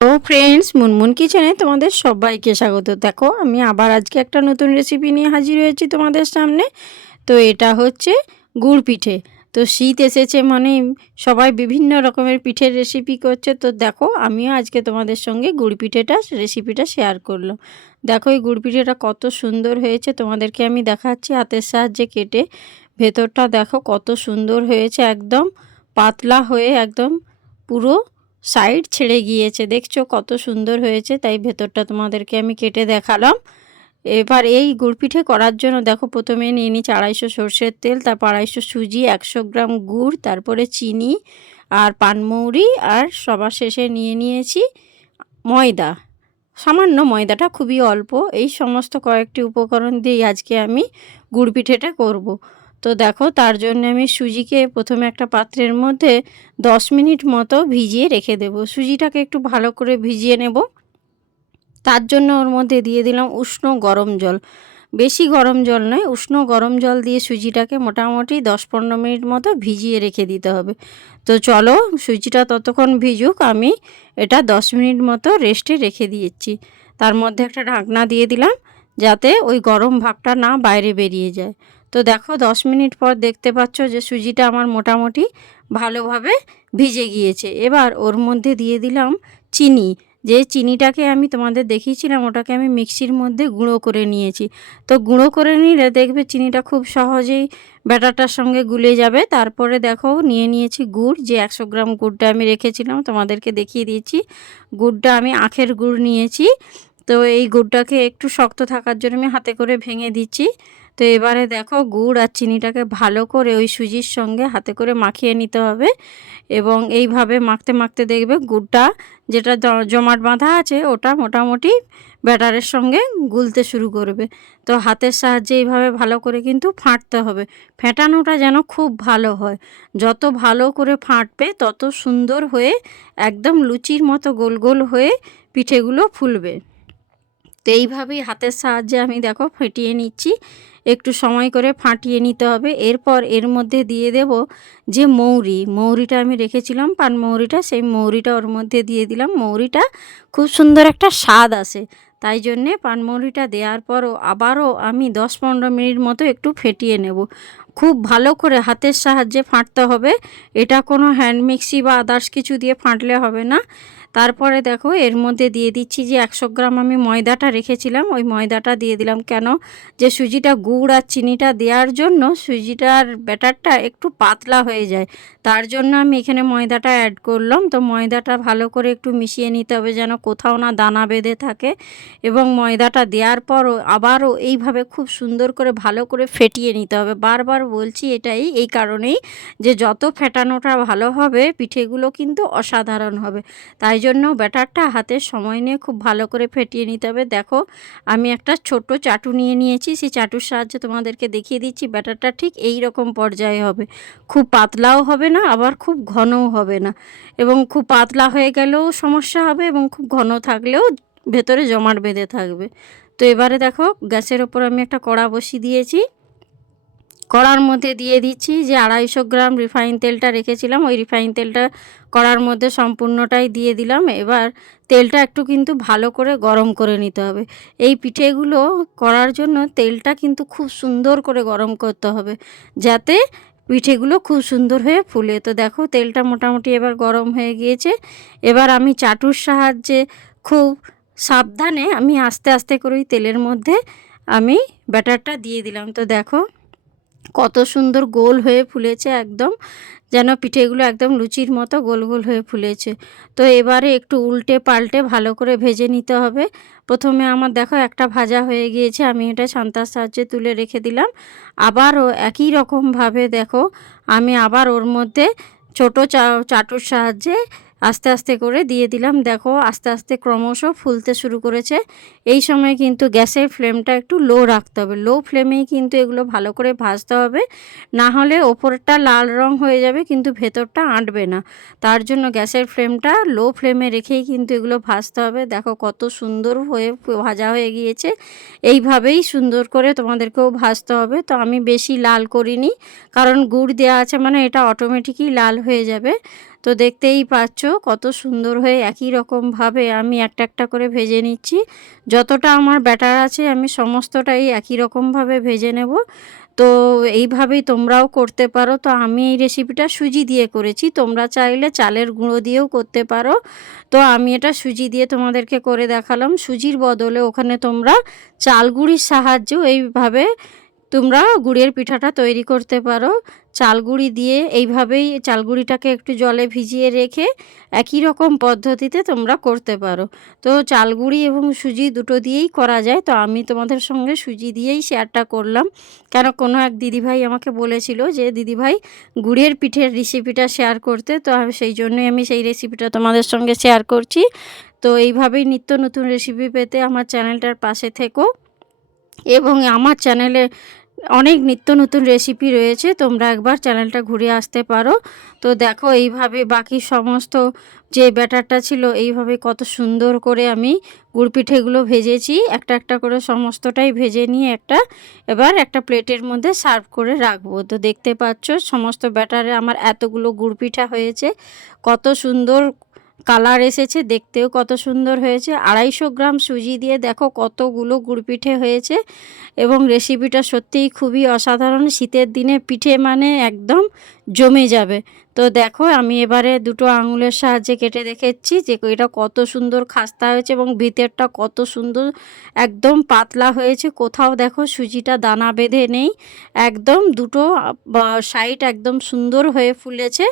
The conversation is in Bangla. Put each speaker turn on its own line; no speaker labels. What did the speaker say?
ও ফ্রেন্ডস মুনমুন কিচেনে তোমাদের সবাইকে স্বাগত। দেখো, আমি আবার আজকে একটা নতুন রেসিপি নিয়ে হাজির হয়েছি তোমাদের সামনে। তো এটা হচ্ছে গুড় পিঠে। তো শীত এসেছে মানে সবাই বিভিন্ন রকমের পিঠের রেসিপি করছে। তো দেখো, আমিও আজকে তোমাদের সঙ্গে গুড় পিঠেটা রেসিপিটা শেয়ার করলাম। দেখো, এই গুড় পিঠেটা কত সুন্দর হয়েছে। তোমাদেরকে আমি দেখাচ্ছি হাতের সাহায্যে কেটে। ভেতরটা দেখো কত সুন্দর হয়েছে, একদম পাতলা হয়ে একদম পুরো সাইড ছেড়ে গিয়েছে। দেখছ কত সুন্দর হয়েছে, তাই ভেতরটা তোমাদেরকে আমি কেটে দেখালাম। এবার এই গুড়পিঠে করার জন্য দেখো প্রথমে নিয়ে নিচ্ছি আড়াইশো সর্ষের তেল, তারপর আড়াইশো সুজি, একশো গ্রাম গুড়, তারপরে চিনি আর পানমৌরি, আর সবার শেষে নিয়ে নিয়েছি ময়দা। সামান্য ময়দাটা খুবই অল্প, এই সমস্ত কয়েকটি উপকরণ দিয়েই আজকে আমি গুড় পিঠেটা করব। তো দেখো, তার জন্য আমি সুজিকে প্রথমে একটা পাত্রের মধ্যে দশ মিনিট মতো ভিজিয়ে রেখে দেব। সুজিটাকে একটু ভালো করে ভিজিয়ে নেব। তার জন্য ওর মধ্যে দিয়ে দিলাম উষ্ণ গরম জল। বেশি গরম জল নয়, উষ্ণ গরম জল দিয়ে সুজিটাকে মোটামুটি দশ পনেরো মিনিট মতো ভিজিয়ে রেখে দিতে হবে। তো চলো, সুজিটা ততক্ষণ ভিজুক, আমি এটা দশ মিনিট মতো রেস্টে রেখে দিয়েছি। তার মধ্যে একটা ঢাকনা দিয়ে দিলাম যাতে ওই গরম ভাগটা না বাইরে বেরিয়ে যায়। তো দেখো দশ মিনিট পর দেখতে পাচ্ছ যে সুজিটা আমার মোটামুটি ভালোভাবে ভিজে গিয়েছে। এবার ওর মধ্যে দিয়ে দিলাম চিনি। যে চিনিটাকে আমি তোমাদের দেখিয়েছিলাম, ওটাকে আমি মিক্সির মধ্যে গুঁড়ো করে নিয়েছি। তো গুঁড়ো করে নিলে দেখবে চিনিটা খুব সহজেই ব্যাটারটার সঙ্গে গুলে যাবে। তারপরে দেখো নিয়ে নিয়েছি গুড়, যে একশো গ্রাম গুড়টা আমি রেখেছিলাম, তোমাদেরকে দেখিয়ে দিয়েছি। গুড়টা আমি আখের গুড় নিয়েছি। তো এই গুড়টাকে একটু শক্ত থাকার জন্য আমি হাতে করে ভেঙে দিচ্ছি। তো এবারে দেখো গুড় আর চিনিটাকে ভালো করে ওই সুজির সঙ্গে হাতে করে মাখিয়ে নিতে হবে এবং এইভাবে মাখতে মাখতে দেখবে গুড়টা যেটা জমাট বাঁধা আছে ওটা মোটামুটি ব্যাটারের সঙ্গে গুলতে শুরু করবে। তো হাতের সাহায্যে এইভাবে ভালো করে কিন্তু ফাঁটতে হবে। ফেটানোটা যেন খুব ভালো হয়। যত ভালো করে ফাঁটবে তত সুন্দর হয়ে একদম লুচির মতো গোল গোল হয়ে পিঠেগুলো ফুলবে। তো এইভাবেই হাতের সাহায্যে আমি দেখো ফেটিয়ে নিচ্ছি। একটু সময় করে ফাটিয়ে নিতে হবে। এরপর এর মধ্যে দিয়ে দেব যে মৌরি, মৌরিটা আমি রেখেছিলাম, পান মৌরিটা, সেই মৌরিটা ওর মধ্যে দিয়ে দিলাম। মৌরিটা খুব সুন্দর একটা স্বাদ আসে, তাই জন্যে পানমৌরিটা দেওয়ার পরও আবারও আমি দশ পনেরো মিনিট মতো একটু ফেটিয়ে নেব। খুব ভালো করে হাতের সাহায্যে ফাঁটতে হবে। এটা কোনো হ্যান্ড মিক্সি বা আদার্স কিছু দিয়ে ফাঁটলে হবে না। তারপরে দেখো, এর মধ্যে দিয়ে দিচ্ছি যে একশো গ্রাম আমি ময়দাটা রেখেছিলাম। ওই ময়দাটা দিয়ে দিলাম কেন? যে সুজিটা গুড় আর চিনিটা দেওয়ার জন্য সুজিটার ব্যাটারটা একটু পাতলা হয়ে যায়। তার জন্য আমি এখানে ময়দাটা অ্যাড করলাম। তো ময়দাটা ভালো করে একটু মিশিয়ে নিতে হবে যেন কোথাও না দানা বেঁধে থাকে। এবং ময়দাটা দেওয়ার পরও আবারও এইভাবে খুব সুন্দর করে ভালো করে ফেটিয়ে নিতে হবে। বারবার বলছি এটাই, এই কারণেই যে যত ফেটানোটা ভালো হবে, পিঠেগুলো কিন্তু অসাধারণ হবে। তাই জন্য ব্যাটারটা হাতে সময় নিয়ে খুব ভালো করে ফেটিয়ে নিতে হবে। দেখো, আমি একটা ছোট চাটু নিয়ে নিয়েছি, সেই চাটুর সাহায্যে তোমাদেরকে দেখিয়ে দিচ্ছি, ব্যাটারটা ঠিক এই রকম পর্যায়ে হবে। খুব পাতলাও হবে না, আবার খুব ঘনও হবে না। এবং খুব পাতলা হয়ে গেলেও সমস্যা হবে এবং খুব ঘন থাকলেও ভেতরে জমাট বেঁধে থাকবে। তো এবারে দেখো, গ্যাসের ওপর আমি একটা কড়া বসিয়ে দিয়েছি। কড়ার মধ্যে দিয়ে দিচ্ছি, যে আড়াইশো গ্রাম রিফাইন তেলটা রেখেছিলাম, ওই রিফাইন তেলটা কড়ার মধ্যে সম্পূর্ণটাই দিয়ে দিলাম। এবার তেলটা একটু কিন্তু ভালো করে গরম করে নিতে হবে। এই পিঠেগুলো করার জন্য তেলটা কিন্তু খুব সুন্দর করে গরম করতে হবে, যাতে পিঠেগুলো খুব সুন্দর হয়ে ফুলে। তো দেখো, তেলটা মোটামুটি এবার গরম হয়ে গিয়েছে। এবার আমি চাটুর সাহায্যে খুব সাবধানে আমি আস্তে আস্তে করে তেলের মধ্যে আমি ব্যাটারটা দিয়ে দিলাম। তো দেখো কত সুন্দর গোল হয়ে ফুলেছে একদম, যেন পিঠেগুলো একদম লুচির মতো গোল গোল হয়ে ফুলেছে। তো এবারে একটু উল্টে পাল্টে ভালো করে ভেজে নিতে হবে। প্রথমে আমার দেখো একটা ভাজা হয়ে গিয়েছে, আমি এটা ছান্তার সাহায্যে তুলে রেখে দিলাম। আবারও একই রকমভাবে দেখো, আমি আবার ওর মধ্যে ছোটো চা, চাটুর সাহায্যে আস্তে আস্তে করে দিয়ে দিলাম। দেখো আস্তে আস্তে ক্রমশ ফুলতে শুরু করেছে। এই সময় কিন্তু গ্যাসের ফ্লেমটা একটু লো রাখতে হবে। লো ফ্লেমেই কিন্তু এগুলো ভালো করে ভাজতে হবে। না হলে ওপরটা লাল রং হয়ে যাবে, কিন্তু ভেতরটা আঁটবে না। তার জন্য গ্যাসের ফ্লেমটা লো ফ্লেমে রেখেই কিন্তু এগুলো ভাজতে হবে। দেখো কত সুন্দর হয়ে ভাজা হয়ে গিয়েছে। এইভাবেই সুন্দর করে তোমাদেরকেও ভাজতে হবে। তো আমি বেশি লাল করিনি, কারণ গুড় দেওয়া আছে মানে এটা অটোমেটিকই লাল হয়ে যাবে। তো দেখতেই পাচ্ছ কত সুন্দর হয়ে একই রকমভাবে আমি একটা একটা করে ভেজে নিচ্ছি। যতটা আমার ব্যাটার আছে, আমি সমস্তটাই একই রকমভাবে ভেজে নেব। তো এইভাবেই তোমরাও করতে পারো। তো আমি এই রেসিপিটা সুজি দিয়ে করেছি। তোমরা চাইলে চালের গুঁড়ো দিয়েও করতে পারো। তো আমি এটা সুজি দিয়ে তোমাদেরকে করে দেখালাম। সুজির বদলে ওখানে তোমরা চাল গুঁড়ির এইভাবে তোমরা গুড়ের পিঠাটা তৈরি করতে পারো। চালগুড়ি দিয়ে এইভাবেই চালগুড়িটাকে একটু জলে ভিজিয়ে রেখে একই রকম পদ্ধতিতে তোমরা করতে পারো। তো চালগুড়ি এবং সুজি দুটো দিয়েই করা যায়। তো আমি তোমাদের সঙ্গে সুজি দিয়েই শেয়ারটা করলাম। কেন কোনো এক দিদিভাই আমাকে বলেছিল যে, দিদিভাই, গুড়ের পিঠের রেসিপিটা শেয়ার করতে। তো সেই জন্যই আমি সেই রেসিপিটা তোমাদের সঙ্গে শেয়ার করছি। তো এইভাবেই নিত্য নতুন রেসিপি পেতে আমার চ্যানেলটার পাশে থেকো। এবং আমার চ্যানেলে অনেক নিত্য নতুন রেসিপি রয়েছে, তোমরা একবার চ্যানেলটা ঘুরে আসতে পারো। তো দেখো এইভাবে বাকি সমস্ত যে ব্যাটারটা ছিল, এইভাবে কত সুন্দর করে আমি গুড় পিঠেগুলো ভেজেছি। একটা একটা করে সমস্তটাই ভেজে নিয়ে একটা, এবার একটা প্লেটের মধ্যে সার্ভ করে রাখব। তো দেখতে পাচ্ছ, সমস্ত ব্যাটারে আমার এতগুলো গুড় পিঠা হয়েছে, কত সুন্দর কালার এসেছে, দেখতেও কত সুন্দর হয়েছে। আড়াইশো গ্রাম সুজি দিয়ে দেখো কতগুলো গুড় পিঠে হয়েছে এবং রেসিপিটা সত্যিই খুবই অসাধারণ। শীতের দিনে পিঠে মানে একদম জমে যাবে। তো দেখো, আমি এবারে দুটো আঙুলের সাহায্যে কেটে দেখেছি যে এটা কত সুন্দর খাস্তা হয়েছে এবং ভিতরটা কত সুন্দর, একদম পাতলা হয়েছে। কোথাও দেখো সুজিটা দানা বেঁধে নেই। একদম দুটো সাইড একদম সুন্দর হয়ে ফুলেছে।